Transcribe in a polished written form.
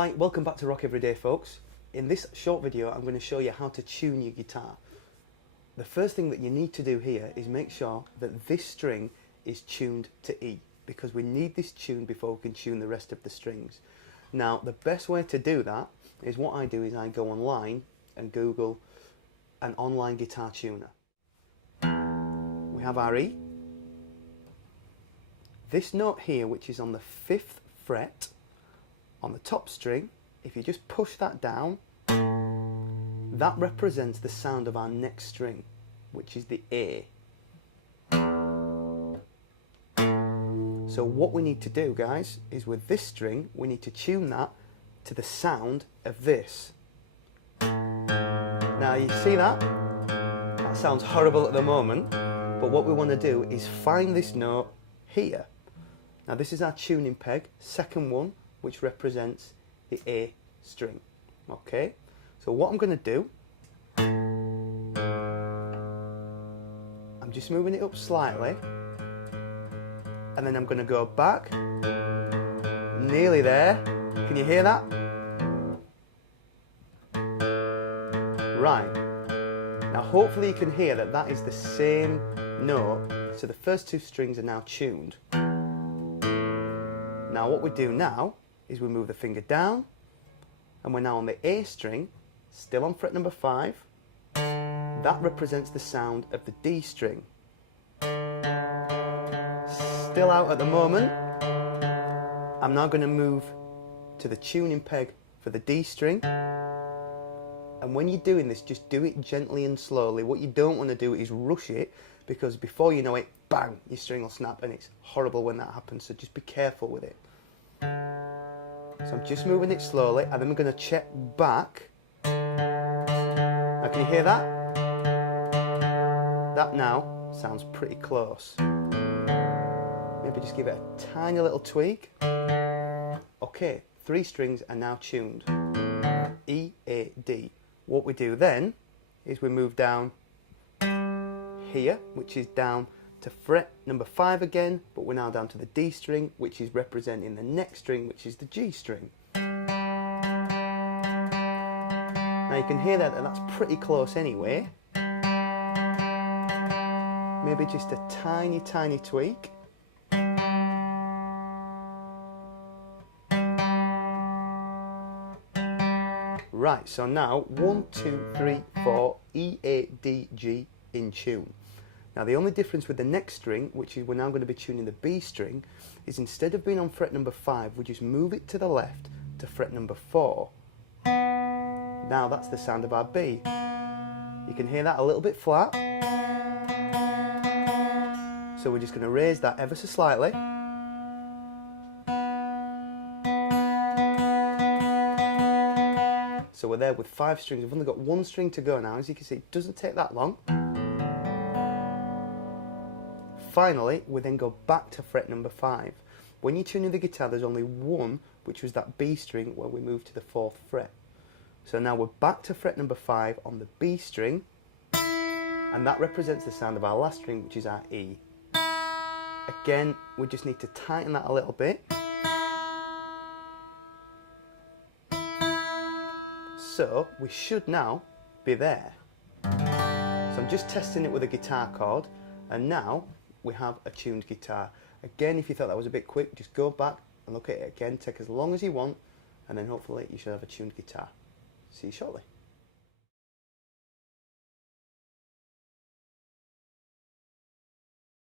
Hi, welcome back to Rock Everyday, folks. In this short video I'm going to show you how to tune your guitar. The first thing that you need to do here is make sure that this string is tuned to E, because we need this tuned before we can tune the rest of the strings. Now the best way to do that is what I do is I go online and Google an online guitar tuner. We have our E. This note here, which is on the 5th fret on the top string, if you just push that down, that represents the sound of our next string, which is the A. So what we need to do, guys, is with this string we need to tune that to the sound of this. Now you see that? That sounds horrible at the moment, but what we want to do is find this note here. Now this is our tuning peg, second one, which represents the A string. Okay, so what I'm going to do, I'm just moving it up slightly, and then I'm going to go back, nearly there. Can you hear that? Right, now hopefully you can hear that that is the same note, so the first two strings are now tuned. Now what we do now is we move the finger down, and we're now on the A string, still on fret number 5. That represents the sound of the D string. Still out at the moment. I'm now going to move to the tuning peg for the D string, and when you're doing this, just do it gently and slowly. What you don't want to do is rush it, because before you know it, bang, your string will snap, and it's horrible when that happens, so just be careful with it. So I'm just moving it slowly, and then we're going to check back. Now can you hear that? That now sounds pretty close. Maybe just give it a tiny little tweak. Okay, 3 strings are now tuned. E, A, D. What we do then is we move down here, which is down to fret number 5 again, but we're now down to the D string, which is representing the next string, which is the G string. Now you can hear that that's pretty close anyway. Maybe just a tiny tweak. Right, so now 1, 2, 3, 4, E, A, D, G in tune. Now the only difference with the next string, which is we're now going to be tuning the B string, is instead of being on fret number 5, we just move it to the left to fret number 4. Now that's the sound of our B. You can hear that a little bit flat. So we're just going to raise that ever so slightly. So we're there with 5 strings. We've only got 1 string to go now. As you can see, it doesn't take that long. Finally, we then go back to fret number 5. When you're tuning the guitar, there's only one, which was that B string where we moved to the 4th fret. So now we're back to fret number 5 on the B string, and that represents the sound of our last string, which is our E. Again, we just need to tighten that a little bit. So we should now be there. So I'm just testing it with a guitar chord, and now we have a tuned guitar. Again, if you thought that was a bit quick, just go back and look at it again. Take as long as you want, and then hopefully you should have a tuned guitar. See you shortly.